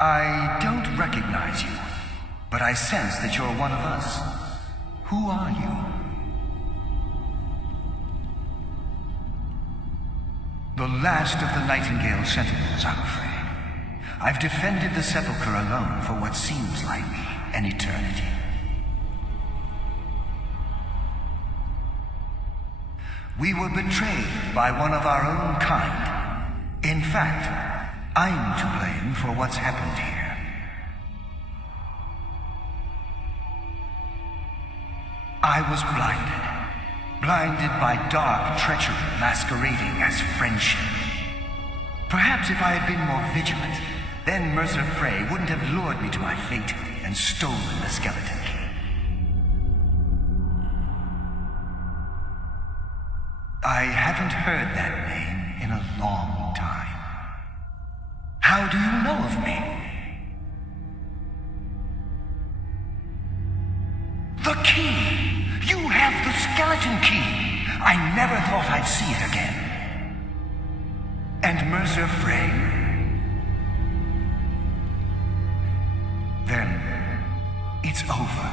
I don't recognize you, but I sense that you're one of us. Who are you? The last of the Nightingale Sentinels, I'm afraid. I've defended the Sepulcher alone for what seems like an eternity. We were betrayed by one of our own kind. In fact, I'm to blame for what's happened here. I was blinded by dark treachery masquerading as friendship. Perhaps if I had been more vigilant, then Mercer Frey wouldn't have lured me to my fate and stolen the skeleton key. I haven't heard that name in a long time. How do you know of me? The key! You have the skeleton key! I never thought I'd see it again. And Mercer Frey? Then, it's over,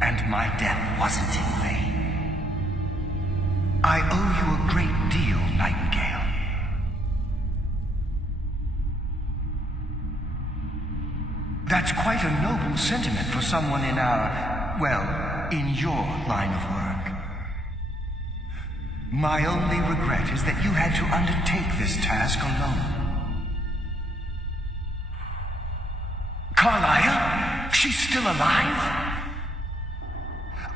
and my death wasn't in vain. I owe you a great deal, Nightingale. That's quite a noble sentiment for someone in our, well, in your line of work. My only regret is that you had to undertake this task alone. Carlisle? She's still alive?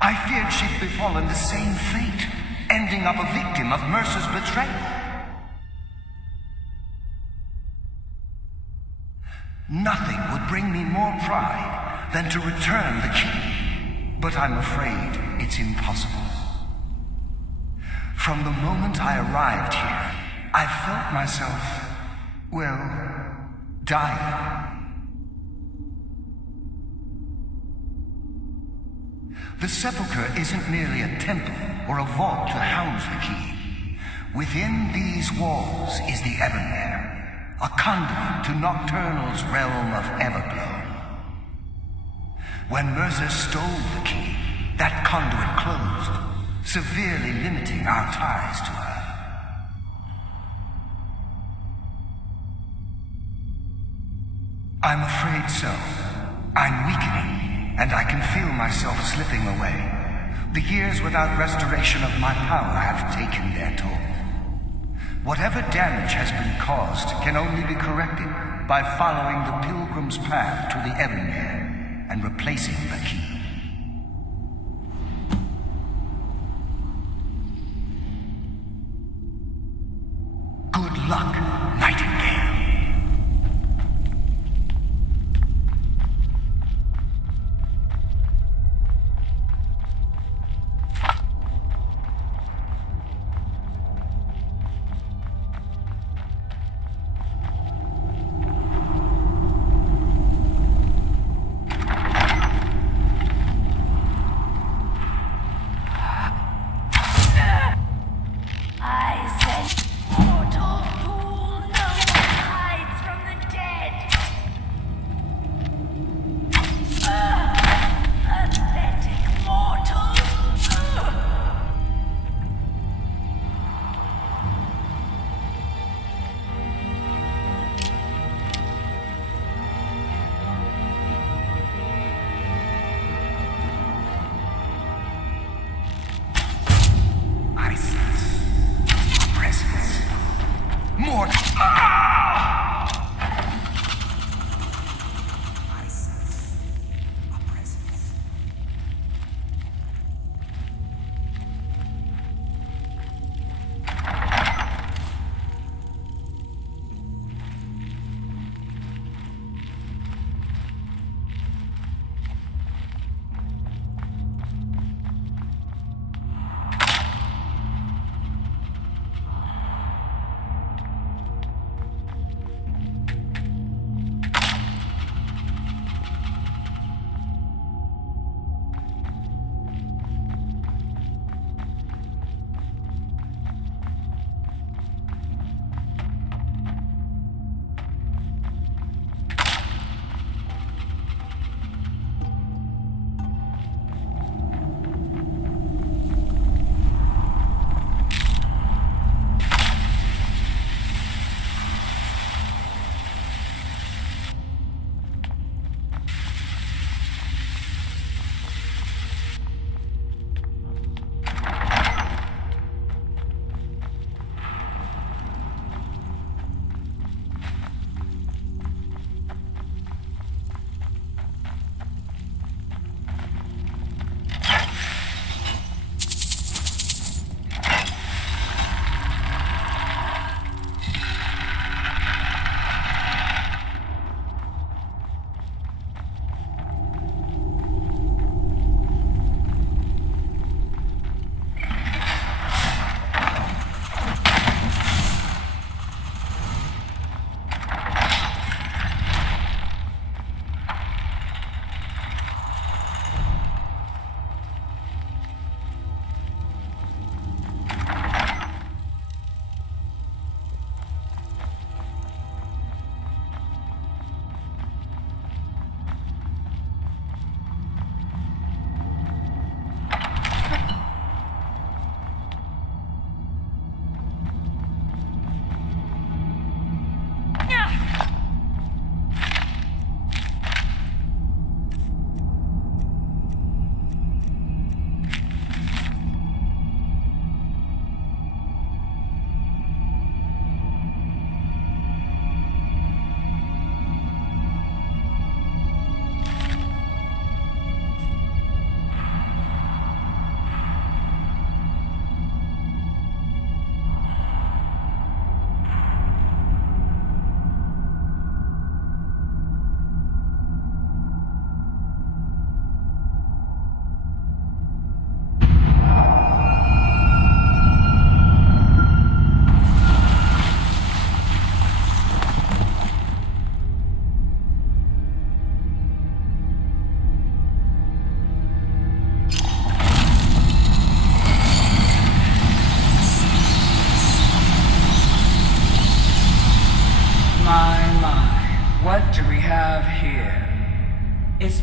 I feared she'd befallen the same fate, ending up a victim of Mercer's betrayal. Nothing would bring me more pride than to return the key, but I'm afraid it's impossible. From the moment I arrived here, I felt myself, well, dying. The Sepulcher isn't merely a temple or a vault to house the key. Within these walls is the Ebonmere, a conduit to Nocturnal's realm of Everglow. When Mercer stole the key, that conduit closed, severely limiting our ties to her. I'm afraid so. I'm weakening, and I can feel myself slipping away. The years without restoration of my power have taken their toll. Whatever damage has been caused can only be corrected by following the Pilgrim's path to the Evie and replacing the key. Good luck, Nightingale.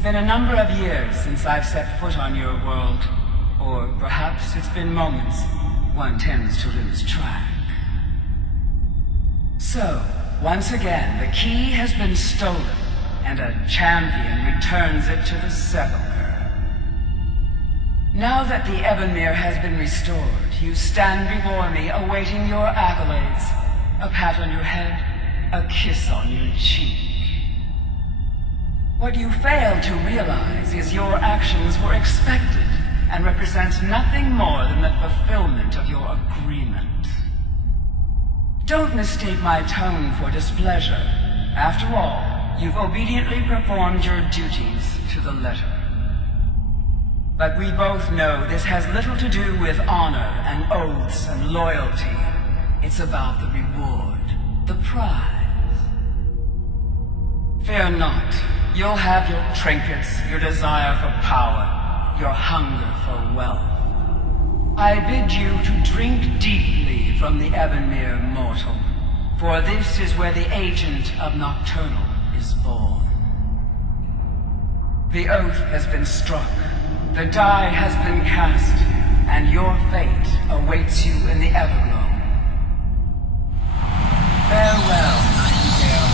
been a number of years since I've set foot on your world. Or perhaps it's been moments. One tends to lose track. So, once again, the key has been stolen, and a champion returns it to the Sepulcher. Now that the Ebenmere has been restored, you stand before me awaiting your accolades. A pat on your head, a kiss on your cheek. What you fail to realize is your actions were expected and represent nothing more than the fulfillment of your agreement. Don't mistake my tone for displeasure. After all, you've obediently performed your duties to the letter. But we both know this has little to do with honor and oaths and loyalty. It's about the reward, the prize. Fear not. You'll have your trinkets, your desire for power, your hunger for wealth. I bid you to drink deeply from the Ebenmere mortal, for this is where the agent of Nocturnal is born. The oath has been struck, the die has been cast, and your fate awaits you in the Everglow. Farewell, Nightingale.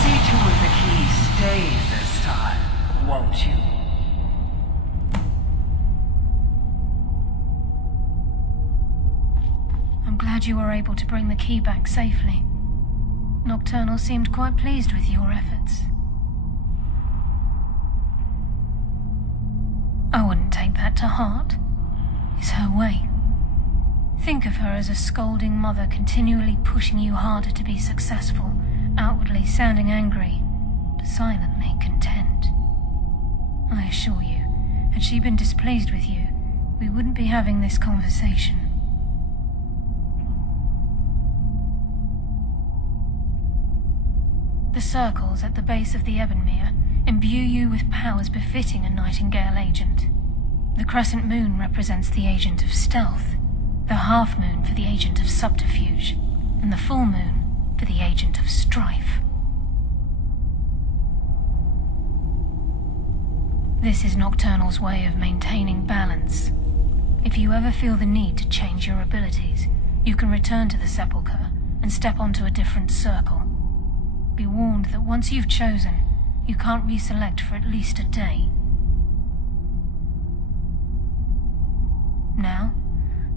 See to it the key stays this time, won't you? I'm glad you were able to bring the key back safely. Nocturnal seemed quite pleased with your efforts. I wouldn't take that to heart. It's her way. Think of her as a scolding mother continually pushing you harder to be successful, outwardly sounding angry, but silently content. I assure you, had she been displeased with you, we wouldn't be having this conversation. The circles at the base of the Ebenmere imbue you with powers befitting a Nightingale agent. The crescent moon represents the agent of stealth, the half moon for the agent of subterfuge, and the full moon for the agent of strife. This is Nocturnal's way of maintaining balance. If you ever feel the need to change your abilities, you can return to the Sepulcher and step onto a different circle. Be warned that once you've chosen, you can't reselect for at least a day. Now,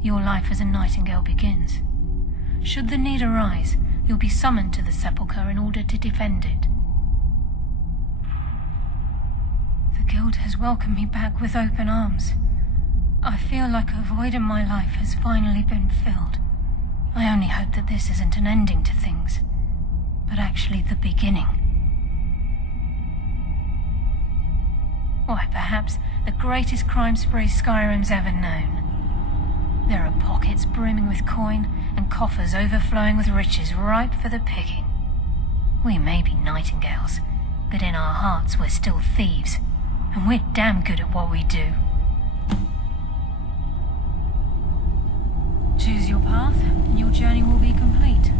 your life as a Nightingale begins. Should the need arise, you'll be summoned to the Sepulcher in order to defend it. The Guild has welcomed me back with open arms. I feel like a void in my life has finally been filled. I only hope that this isn't an ending to things, but actually the beginning. Why, perhaps the greatest crime spree Skyrim's ever known. There are pockets brimming with coin and coffers overflowing with riches ripe for the picking. We may be Nightingales, but in our hearts we're still thieves, and we're damn good at what we do. Choose your path, and your journey will be complete.